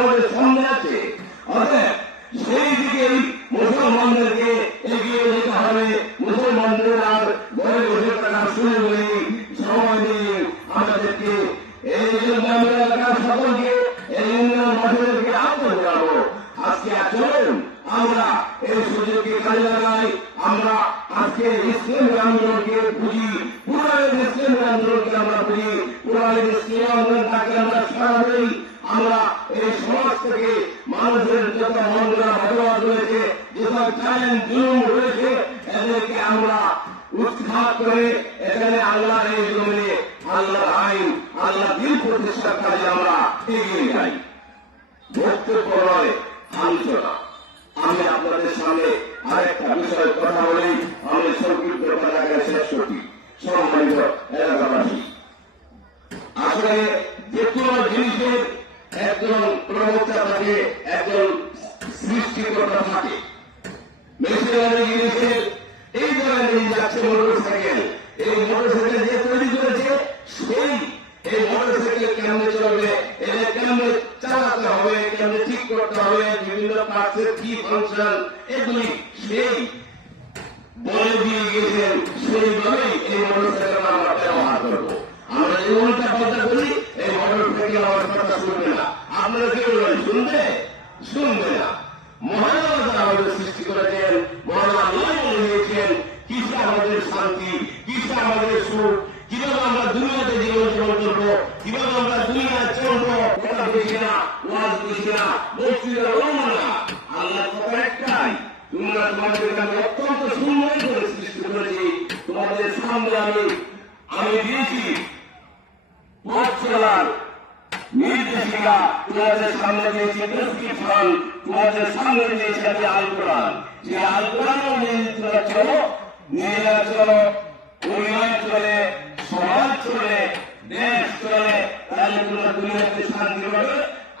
আমাদের সামনে আছে। অতএব সেই দিকে মুসলমানদেরকে এগিয়ে যেতে হবে। মুসলমানদের আর ঘরে বসে থাকার সুযোগ নেই সময় নেই। আমাদেরকে এই আমরা এলাকার সকলকে এই ইউনিয়ন মাঠেদেরকে আহ্বান জানাব আজকে চলুন, আমরা এই সুযোগকে কাজে লাগাই। আমরা আজকে ইসলামী আন্দোলনকে বুঝি পুরাণের ইসলামী আন্দোলনকে আমরা বুঝি পুরাণের ইসলামী আন্দোলনটাকে আমরা সারা দিই আমরা এই সমাজ থেকে মানুষের যত মন্দরা ভালোবাস রয়েছে, যত চ্যালেঞ্জ জুলুম রয়েছে, এদেরকে আমরা উৎখাত করে এখানে আল্লাহর এই জমিনে আল্লাহর আইন আল্লাহ দিন প্রতিষ্ঠার কাজে আমরা এগিয়ে যাই। বক্তব্য নয়, আলোচনা। আমি আপনাদের সামনে আরেকটা বিষয়ে কথা বলি, আমি সংক্ষিপ্ত কথাকে শেষ করি সম্মানিত এলাকাবাসী, আসলে যে কোনো জিনিসের থাকে একজন সৃষ্টিকর্তা থাকে। মেশিনারি জিনিসের এই নিয়ে যাচ্ছে মোটর এই মোটর যে তৈরি করেছে, সেই এই মোটর কেমনে চলবে, এটা কেমনে চালাতে হবে, কেমনে ঠিক করতে হবে, বিভিন্ন পার্টসের কি ফাংশন এগুলি সেই বলে দিয়ে গেছেন, সেইভাবেই এই মোটর আমরা ব্যবহার করব। আমরা যে উল্টা কথা বলি, এই মোটর আমার কথা শুনবে না। আপনারা কেউ বলেন শুনবে? শুনবে না। মহানবতা আমাদের সৃষ্টি করেছেন মহান আল্লাহ কিসে আমাদের শান্তি, কিসে আমাদের সুখ, কীভাবে আমরা দুনিয়াতে জীবন যাপন করব, কীভাবে আমরা দুনিয়া চলবো, কথা বলছি না, ওয়াজ বলছি না বলছি না আল্লাহর কথা একটাই। তোমরা তোমাদেরকে আমি অত্যন্ত সুন্দর করে সৃষ্টি করেছি। তোমাদের সামনে আমি আমি দিয়েছি। পথ চলার নির্দেশিকা তোমাদের সামনে দিয়েছি প্রেসক্রিপশন তোমাদের সামনে দিয়েছি আমি আল কোরআন। যে আল কোরআন তোমরা চলো নিজেরা চলো। পরিবার চলে, সমাজ চলে, দেশ চলে, তাহলে তোমরা দুনিয়াতে শান্তি পাবে।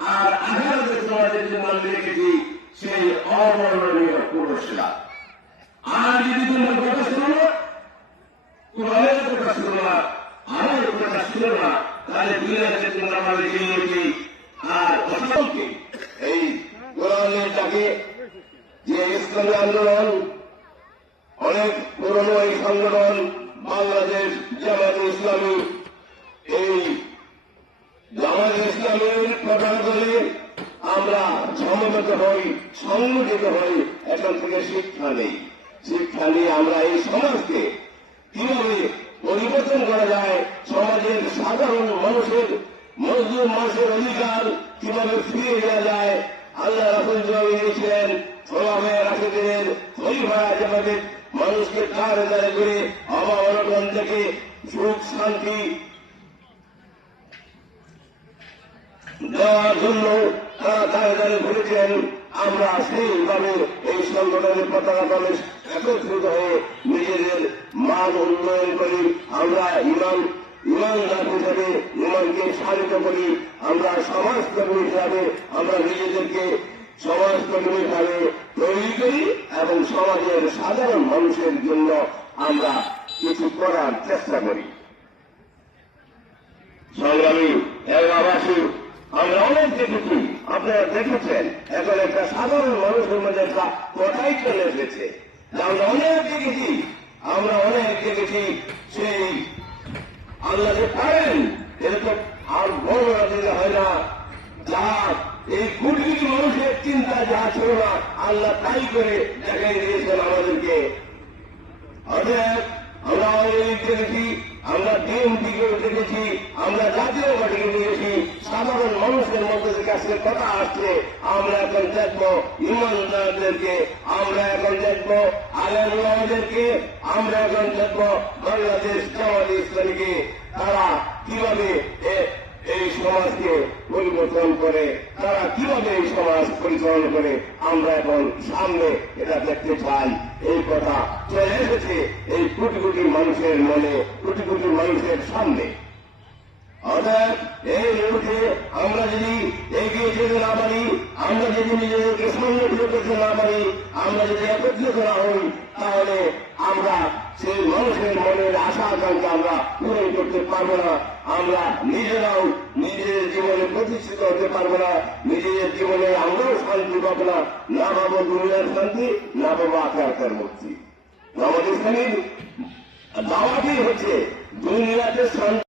আর আঘাতে তোমাদের যে মন রেখেছি সেই অবর্ণনীয় পুরস্কার। আর যদি তোমরা কথা শোনো কোরআনের কথা শোনো না আমার না তাহলে দুনিয়াতে তোমরা আমাদের জিন্দগি আর অসংখ্য এই কোরআনের যে ইসলামী আন্দোলন অনেক পুরনো এই সংগঠন বাংলাদেশ জামাত ইসলামী এই জামাত ইসলামের প্রধান করে আমরা সমবেত হই সংগঠিত হই এখান থেকে শিক্ষা নেই শিক্ষা নিয়ে আমরা এই সমাজকে কীভাবে পরিবর্তন করা যায়। সমাজের সাধারণ মানুষের মজদুর মানুষের অধিকার কীভাবে ফিরিয়ে দেওয়া যায়, আল্লাহ রাহুল দিয়েছিলেন ওভাবে রাশিদের যেভাবে মানুষকে কার দাঁড়ে করে অভাব অনটন থেকে সুখ, শান্তি দেওয়ার জন্য তারা দাঁড়ে দাঁড়িয়ে ঘুরেছেন। আমরা সেইভাবে এই সংগঠনের পতাকা দলে একত্রিত হয়ে নিজেদের মান উন্নয়ন করি। আমরা ইমান ইমানদার হিসাবে ইমানকে সারিত করি। আমরা সমাজকর্মী হিসাবে আমরা নিজেদেরকে সমাজকর্মী হিসাবে তৈরি করি এবং সমাজের সাধারণ মানুষের জন্য আমরা কিছু করার চেষ্টা করি। সংগ্রামী, এলাকাবাসী, আমরা অনেক দেখেছি। আপনারা দেখেছেন এখন একটা সাধারণ মানুষের মধ্যে একটা কথাই চলে এসেছে। আমরা অনেক দেখেছি, আমরা অনেক দেখেছি সেই আল্লাহ যে পারেন তো আর বড় হয় না। যা এই কোটি মানুষের চিন্তা যা ছিল না, আল্লাহ তাই করে দেখাই দিয়েছেন আমাদেরকে। অতএব আমরা অনেক দেখেছি, আমরা ডিএমপিকেও দেখেছি, আমরা জাতীয় পার্টিকে দেখেছি আজকে কথা আসছে। আমরা এখন দেখব ইমানদারদেরকে আমরা এখন দেখব আলেমদেরকে আমরা এখন দেখব বাংলাদেশ জামাত ইসলামীকে। তারা কীভাবে এই সমাজকে পরিবর্তন করে, তারা কীভাবে এই সমাজ পরিচালনা করে, আমরা এখন সামনে এটা দেখতে চাই। এই কথা চলে এসেছে এই কোটি কোটি মানুষের মনে, কোটি কোটি মানুষের সামনে। অর্থাৎ এই মুহূর্তে আমরা যদি এগিয়ে যেতে না পারি, আমরা যদি নিজেদেরকে সংগঠিত করতে না পারি, আমরা যদি একত্রিত না হই, তাহলে আমরা সেই মানুষের মনের আশা আকাঙ্ক্ষা আমরা পূরণ করতে পারব না। আমরা নিজেরাও নিজেদের জীবনে প্রতিষ্ঠিত হতে পারব না, নিজেদের জীবনে আমরাও শান্তি পাবো না না পাবো দুনিয়ার শান্তি, না পাবো আকাঙ্ক্ষার মুক্তি। আমাদের দাওয়াতই হচ্ছে দুনিয়াতে শান্তি।